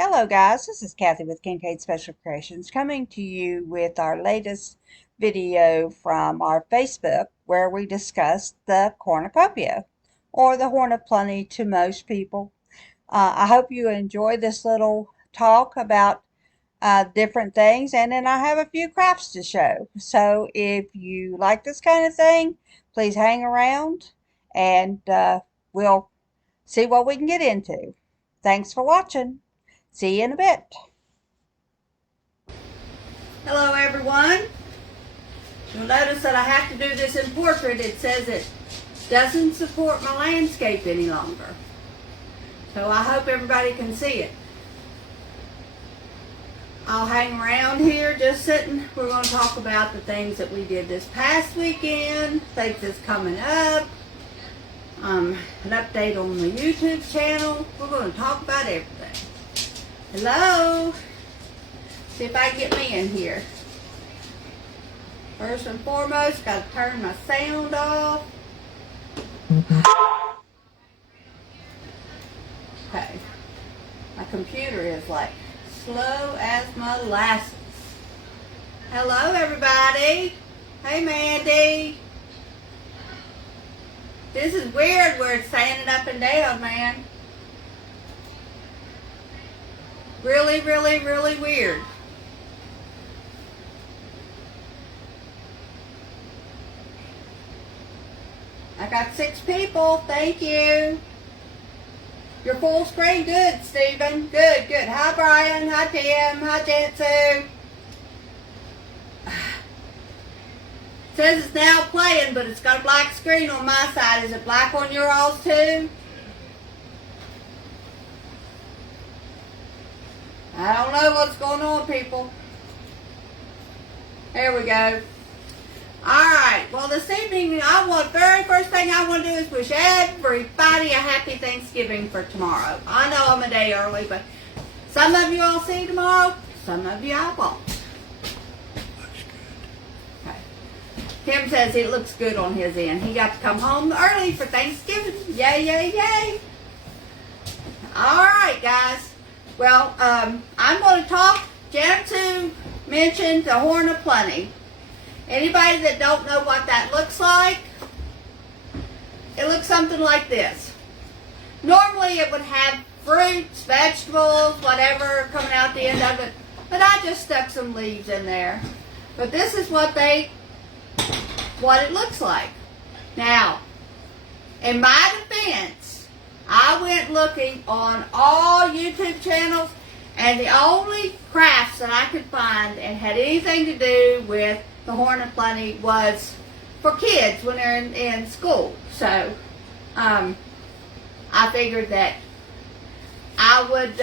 Hello guys, this is Kathy with Kincaid Special Creations coming to you with our latest video from our Facebook where we discussed the cornucopia or the horn of plenty to most people. I hope you enjoy this little talk about different things, and then I have a few crafts to show. So if you like this kind of thing, please hang around and we'll see what we can get into. Thanks for watching. See you in a bit. Hello everyone. You'll notice that I have to do this in portrait. It says it doesn't support my landscape any longer. So I hope everybody can see it. I'll hang around here just sitting. We're going to talk about the things that we did this past weekend, things that's coming up, an update on the YouTube channel. We're going to talk about everything. Hello? See if I can get me in here. First and foremost, got to turn my sound off. Okay. My computer is like slow as molasses. Hello, everybody. Hey, Mandy. This is weird where it's standing up and down, man. Really, really, really weird. I got 6 people. Thank you. You're full screen. Good, Stephen. Good, good. Hi, Brian. Hi, Tim. Hi, Jitsu. Says it's now playing, but it's got a black screen on my side. Is it black on your all's too? I don't know what's going on, people. There we go. Alright, well this evening, very first thing I want to do is wish everybody a happy Thanksgiving for tomorrow. I know I'm a day early, but some of you I'll see tomorrow, some of you I won't. Looks good. Okay. Tim says it looks good on his end. He got to come home early for Thanksgiving. Yay, yay, yay. Alright, guys. Well, I'm going to Jansu mentioned the horn of plenty. Anybody that don't know what that looks like, it looks something like this. Normally it would have fruits, vegetables, whatever coming out the end of it, but I just stuck some leaves in there. But this is what it looks like. Now, in my defense, I went looking on all YouTube channels, and the only crafts that I could find and had anything to do with the horn of plenty was for kids when they're in school. So I figured that I would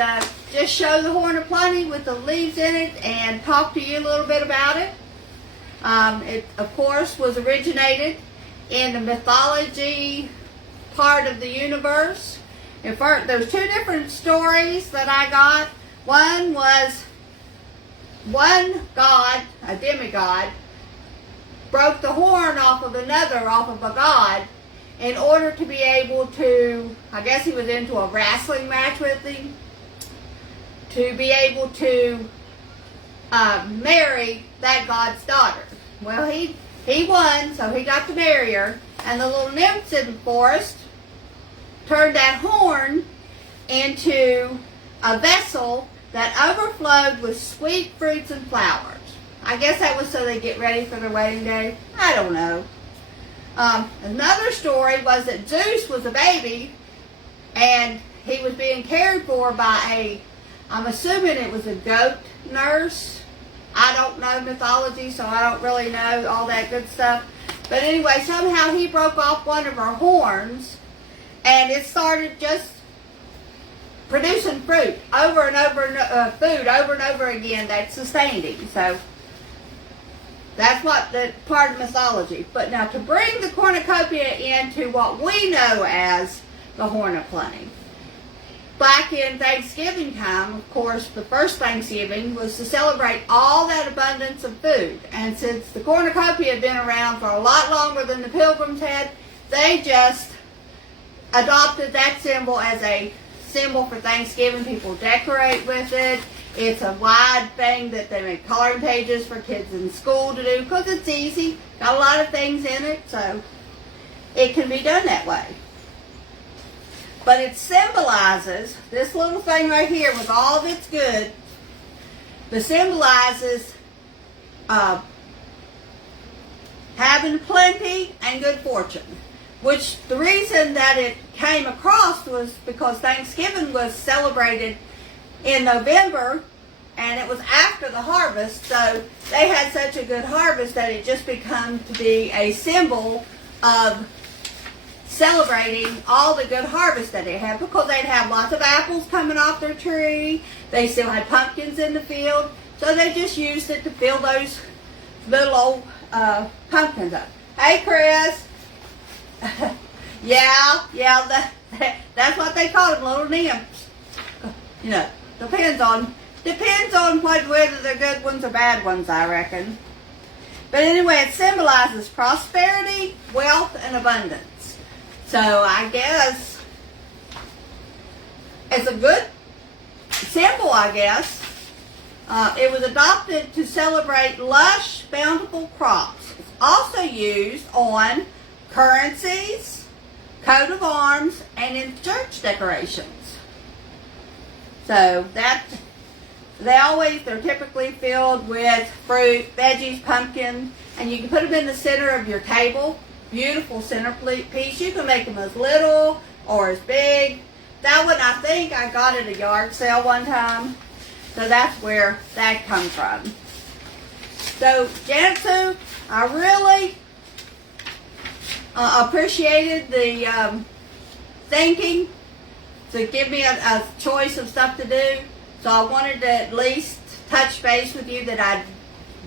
just show the horn of plenty with the leaves in it and talk to you a little bit about it. It of course was originated in the mythology part of the universe. There's 2 different stories that I got. One was one god, a demigod, broke the horn off of a god, in order to be able to, I guess he was into a wrestling match with him, to be able to marry that god's daughter. Well, he won, so he got to marry her, and the little nymphs in the forest turned that horn into a vessel that overflowed with sweet fruits and flowers. I guess that was so they get ready for their wedding day. I don't know. Another story was that Zeus was a baby and he was being cared for by I'm assuming it was a goat nurse. I don't know mythology, so I don't really know all that good stuff. But anyway, somehow he broke off one of her horns, and it started just producing fruit over and over again that sustained him. So that's what the part of mythology. But now to bring the cornucopia into what we know as the horn of plenty. Back in Thanksgiving time, of course, the first Thanksgiving was to celebrate all that abundance of food. And since the cornucopia had been around for a lot longer than the Pilgrims had, they just adopted that symbol as a symbol for Thanksgiving. People decorate with it. It's a wide thing that they make coloring pages for kids in school to do because it's easy. Got a lot of things in it, so it can be done that way. But it symbolizes, this little thing right here with all of its good, it symbolizes having plenty and good fortune. Which the reason that it came across was because Thanksgiving was celebrated in November, and it was after the harvest, so they had such a good harvest that it just became to be a symbol of celebrating all the good harvest that they had, because they'd have lots of apples coming off their tree. They still had pumpkins in the field, so they just used it to fill those little old pumpkins up. Hey, Chris. yeah, that's what they call them, little nymphs. You know, depends on whether they're good ones or bad ones, I reckon. But anyway, it symbolizes prosperity, wealth, and abundance. So I guess it's a good symbol, I guess. It was adopted to celebrate lush, bountiful crops. It's also used on currencies, coat of arms, and in church decorations. So they're typically filled with fruit, veggies, pumpkin, and you can put them in the center of your table. Beautiful centerpiece. You can make them as little or as big. That one, I think I got at a yard sale one time. So that's where that comes from. So, Janet Sue, I really appreciated the thinking to give me a choice of stuff to do. So I wanted to at least touch base with you that I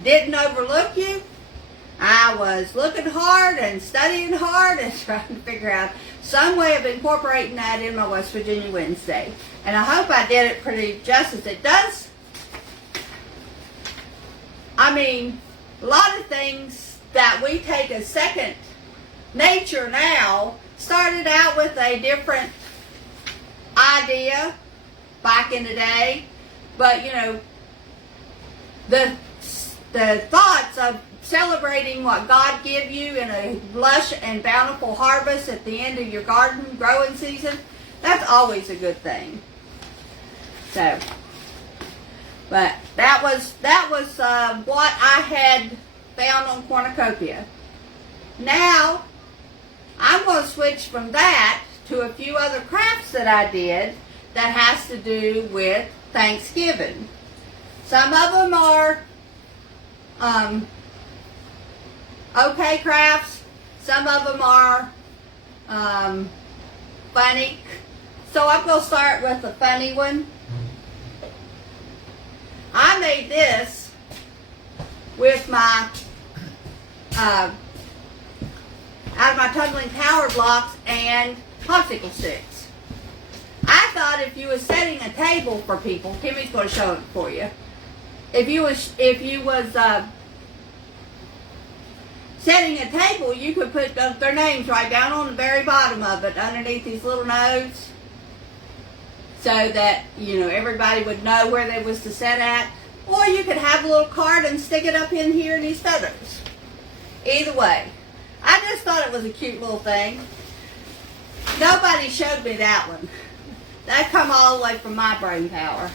didn't overlook you. I was looking hard and studying hard and trying to figure out some way of incorporating that in my West Virginia Wednesday. And I hope I did it pretty justice. It does. I mean, a lot of things that we take as second nature now started out with a different idea back in the day. But, you know, the thoughts of celebrating what God gave you in a lush and bountiful harvest at the end of your garden growing season, that's always a good thing. So, but that was what I had found on Cornicopia. Now, I'm going to switch from that to a few other crafts that I did that has to do with Thanksgiving. Some of them are okay crafts. Some of them are funny. So I'm going to start with a funny one. I made this with my out of my tumbling tower blocks and popsicle sticks. I thought if you was setting a table for people, Timmy's going to show it for you. If you was setting a table, you could put their names right down on the very bottom of it, underneath these little notes, so that, you know, everybody would know where they was to set at. Or you could have a little card and stick it up in here in these feathers. Either way, I just thought it was a cute little thing. Nobody showed me that one. That come all the way from my brain power,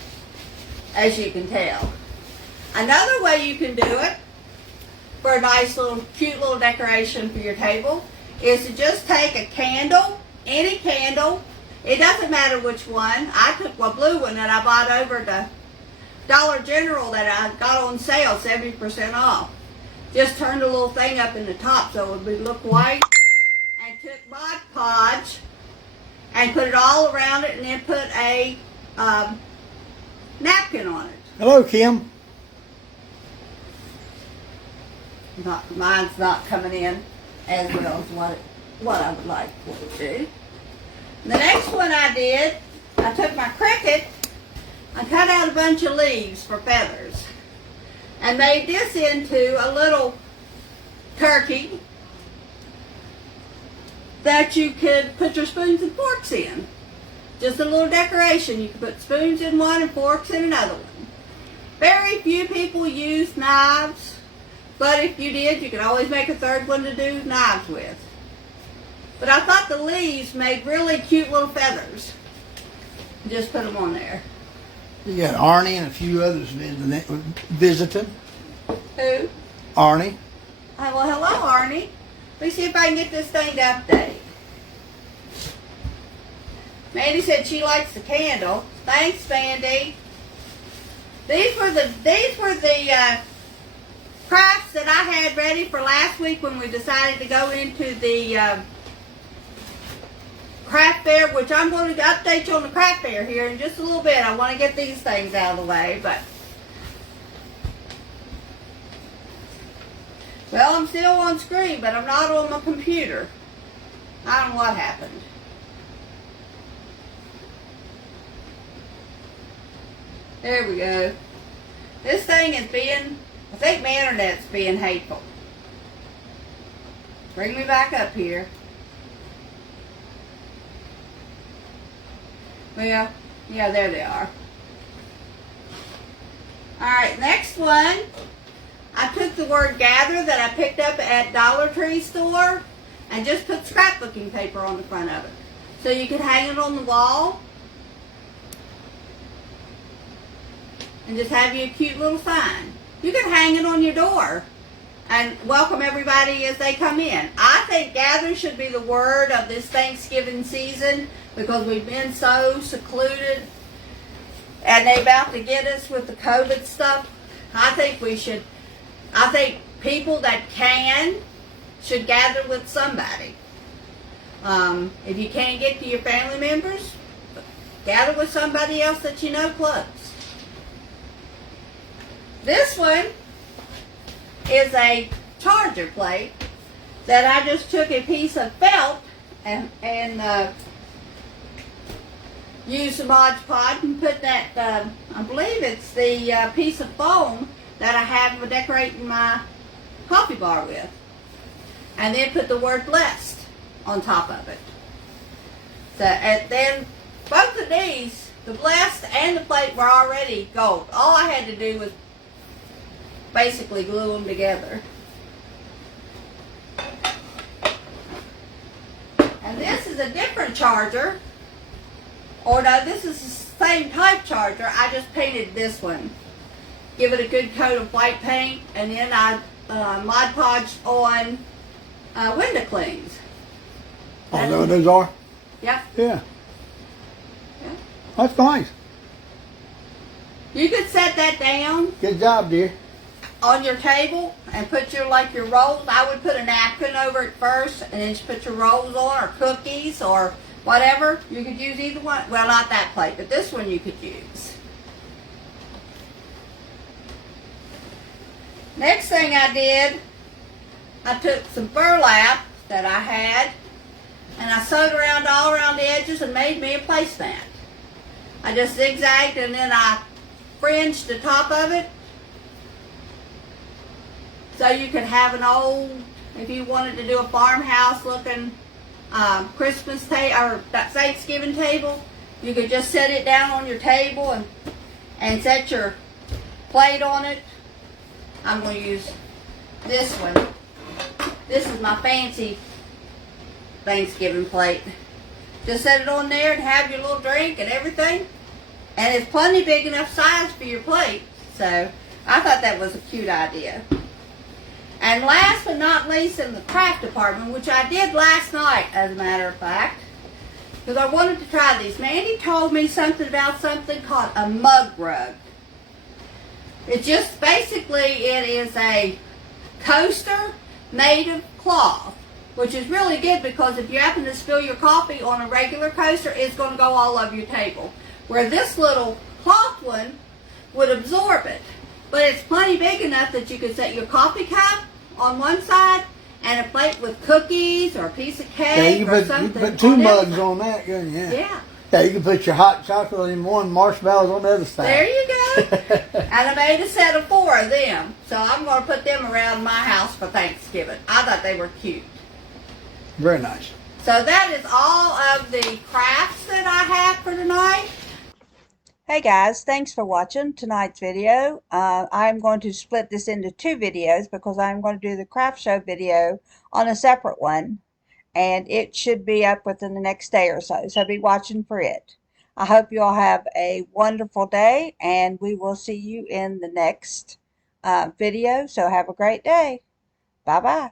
as you can tell. Another way you can do it for a nice little, cute little decoration for your table is to just take a candle, any candle. It doesn't matter which one. I took a blue one that I bought over to Dollar General that I got on sale, 70% off. Just turned the little thing up in the top so it would look white. And took Mod Podge and put it all around it, and then put a napkin on it. Hello, Kim. Mine's not coming in as well as what I would like for it to do. The next one I did, I took my Cricut, I cut out a bunch of leaves for feathers, and made this into a little turkey that you could put your spoons and forks in. Just a little decoration. You can put spoons in one and forks in another one. Very few people use knives, but if you did, you could always make a third one to do knives with. But I thought the leaves made really cute little feathers. Just put them on there. You got Arnie and a few others visiting. Who? Arnie. Oh, well, hello, Arnie. Let me see if I can get this thing to update. Mandy said she likes the candle. Thanks, Mandy. These were the crafts that I had ready for last week when we decided to go into the craft fair, which I'm going to update you on the craft fair here in just a little bit. I want to get these things out of the way, but well, I'm still on screen, but I'm not on my computer. I don't know what happened. There we go. This thing is being, I think my internet's being hateful. Bring me back up here. Well, yeah, there they are. Alright, next one. I took the word gather that I picked up at Dollar Tree store and just put scrapbooking paper on the front of it. So you could hang it on the wall and just have you a cute little sign. You could hang it on your door and welcome everybody as they come in. I think gather should be the word of this Thanksgiving season because we've been so secluded and they about to get us with the COVID stuff. I think people that can should gather with somebody. If you can't get to your family members, gather with somebody else that you know close. This one is a charger plate that I just took a piece of felt and used some Mod Podge and put that, I believe it's the piece of foam that I have for decorating my coffee bar with. And then put the word blessed on top of it. So, and then both of these, the blessed and the plate, were already gold. All I had to do was basically glue them together. And this is a different charger. Or no, this is the same type charger. I just painted this one. Give it a good coat of white paint, and then I Mod Podged on window clings. Oh, is that what those are? Yeah. Yeah. That's nice. You could set that down Good job, dear. on your table and put your rolls. I would put a napkin over it first and then just put your rolls on, or cookies or whatever. You could use either one. Well, not that plate, but this one you could use. Next thing I did, I took some burlap that I had and I sewed around all around the edges and made me a placemat. I just zigzagged and then I fringed the top of it so you could have an old, if you wanted to do a farmhouse looking Christmas table or Thanksgiving table, you could just set it down on your table and set your plate on it. I'm going to use this one. This is my fancy Thanksgiving plate. Just set it on there and have your little drink and everything. And it's plenty big enough size for your plate. So I thought that was a cute idea. And last but not least, in the craft department, which I did last night, as a matter of fact, because I wanted to try these. Mandy told me something about something called a mug rug. It's just basically, it is a coaster made of cloth, which is really good because if you happen to spill your coffee on a regular coaster, it's going to go all over your table. Where this little cloth one would absorb it. But it's plenty big enough that you could set your coffee cup on one side and a plate with cookies or a piece of cake or something. You can put two mugs on that, couldn't you? Yeah. Yeah, you can put your hot chocolate in one, marshmallows on the other side. There you go. And I made a set of 4 of them. So I'm going to put them around my house for Thanksgiving. I thought they were cute. Very nice. So that is all of the crafts that I have for tonight. Hey guys, thanks for watching tonight's video. I'm going to split this into 2 videos because I'm going to do the craft show video on a separate one, and it should be up within the next day or so, so be watching for it. I hope you all have a wonderful day, and we will see you in the next video, so have a great day. Bye-bye.